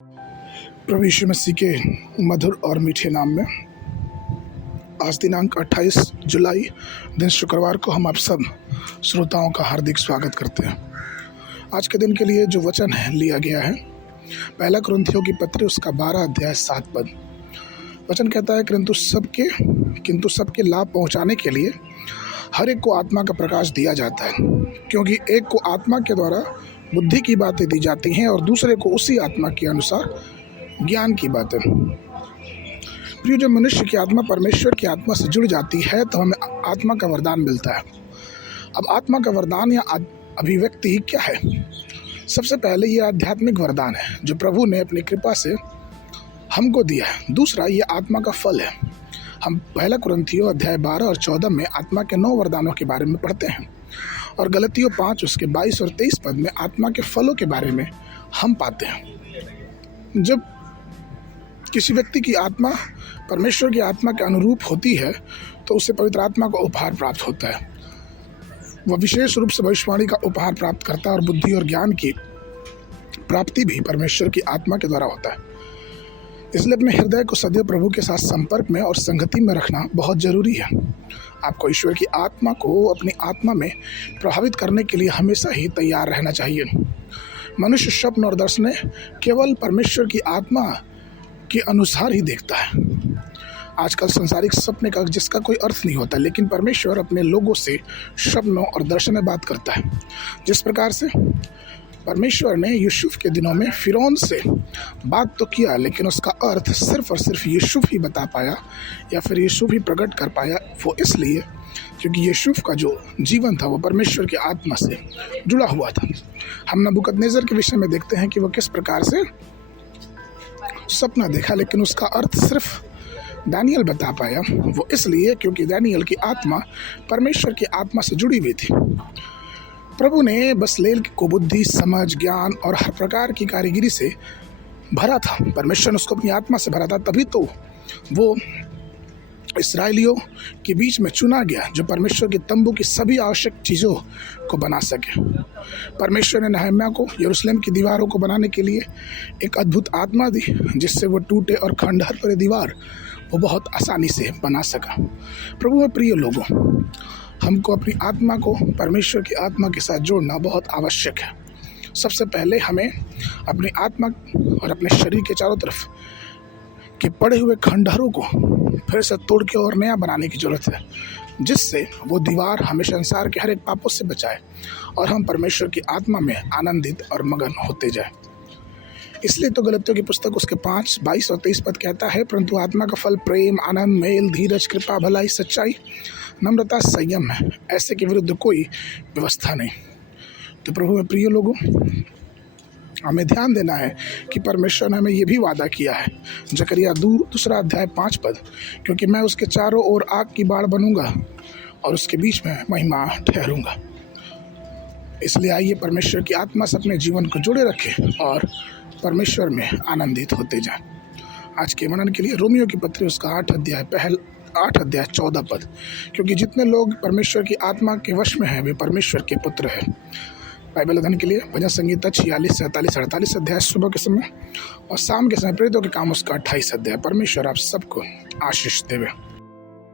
प्रभु यीशु मसीह के मधुर और मीठे नाम में आज दिनांक 28 जुलाई दिन शुक्रवार को हम आप सब श्रोताओं का हार्दिक स्वागत करते हैं। आज के दिन के लिए जो वचन लिया गया है पहला कुरिन्थियों की पत्री उसका 12 अध्याय 7 पद। वचन कहता है किंतु सबके लाभ पहुंचाने के लिए हर एक को आत्मा का प्रकाश दिया जाता है, क्योंकि एक को आत्मा के द्वारा बुद्धि की बातें दी जाती हैं और दूसरे को उसी आत्मा के अनुसार ज्ञान की बातें। प्रिय, जब मनुष्य की आत्मा परमेश्वर की आत्मा से जुड़ जाती है तो हमें आत्मा का वरदान मिलता है। अब आत्मा का वरदान या अभिव्यक्ति क्या है? सबसे पहले ये आध्यात्मिक वरदान है जो प्रभु ने अपनी कृपा से हमको दिया है। दूसरा ये आत्मा का फल है। हम पहला कुरिन्थियों अध्याय 12 और 14 में आत्मा के 9 वरदानों के बारे में पढ़ते हैं और गलतियों 5 उसके 22 और 23 पद में आत्मा के फलों के बारे में हम पाते हैं। जब किसी व्यक्ति की आत्मा परमेश्वर की आत्मा के अनुरूप होती है तो उसे पवित्र आत्मा का उपहार प्राप्त होता है। वह विशेष रूप से भविष्यवाणी का उपहार प्राप्त करता है और बुद्धि और ज्ञान की प्राप्ति भी परमेश्वर की आत्मा के द्वारा होता है। इसलिए अपने हृदय को सदैव प्रभु के साथ संपर्क में और संगति में रखना बहुत जरूरी है। आपको ईश्वर की आत्मा को अपनी आत्मा में प्रभावित करने के लिए हमेशा ही तैयार रहना चाहिए। मनुष्य स्वप्न और दर्शन केवल परमेश्वर की आत्मा के अनुसार ही देखता है। आजकल संसारिक सपने का जिसका कोई अर्थ नहीं होता, लेकिन परमेश्वर अपने लोगों से स्वप्नों और दर्शन में बात करता है। जिस प्रकार से परमेश्वर ने यूसुफ के दिनों में फिरौन से बात तो किया, लेकिन उसका अर्थ सिर्फ और सिर्फ यूसुफ ही बता पाया या फिर यूसुफ ही प्रकट कर पाया। वो इसलिए क्योंकि यूसुफ का जो जीवन था वो परमेश्वर की आत्मा से जुड़ा हुआ था। हम नबूकदनेस्सर के विषय में देखते हैं कि वो किस प्रकार से सपना देखा, लेकिन उसका अर्थ सिर्फ दानियल बता पाया। वो इसलिए क्योंकि दानियल की आत्मा परमेश्वर की आत्मा से जुड़ी हुई थी। प्रभु ने बसलेल को बुद्धि, समझ, ज्ञान और हर प्रकार की कारीगरी से भरा था। परमेश्वर ने उसको अपनी आत्मा से भरा था, तभी तो वो इस्राएलियों के बीच में चुना गया जो परमेश्वर के तंबू की सभी आवश्यक चीज़ों को बना सके। परमेश्वर ने नहम्याह को यरूशलेम की दीवारों को बनाने के लिए एक अद्भुत आत्मा दी, जिससे वो टूटे और खंडहर भरे दीवार वो बहुत आसानी से बना सका। प्रभु में प्रिय लोगों, हमको अपनी आत्मा को परमेश्वर की आत्मा के साथ जोड़ना बहुत आवश्यक है। सबसे पहले हमें अपनी आत्मा और अपने शरीर के चारों तरफ के पड़े हुए खंडहरों को फिर से तोड़ के और नया बनाने की ज़रूरत है, जिससे वो दीवार हमें संसार के हर एक पापों से बचाए और हम परमेश्वर की आत्मा में आनंदित और मगन होते जाए। इसलिए तो गलतियों की पुस्तक उसके 5, 22 और 23 पद कहता है, परंतु आत्मा का फल प्रेम, आनंद, मेल, धीरज, कृपा, भलाई, सच्चाई, नम्रता, संयम है। ऐसे के विरुद्ध कोई व्यवस्था नहीं। तो प्रभु में प्रिय लोगों, हमें ध्यान देना है कि परमेश्वर ने हमें ये भी वादा किया है, जकरिया 2 अध्याय 5 पद, क्योंकि मैं उसके चारों ओर आग की बाढ़ बनूंगा और उसके बीच में महिमा ठहरूंगा। इसलिए आइए परमेश्वर की आत्मा से अपने जीवन को जोड़े रखें और परमेश्वर में आनंदित होते जाएं। आज के मनन के लिए रोमियो की पत्री उसका 8 अध्याय 14 पद, क्योंकि जितने लोग परमेश्वर की आत्मा के वश में हैं वे परमेश्वर के पुत्र हैं। बाइबल अध्ययन के लिए भजन संगीता 46, 47, 48 अध्याय सुबह के समय और शाम के समय प्रेरितों के काम उसका 28 अध्याय। परमेश्वर आप सबको आशीष देवे।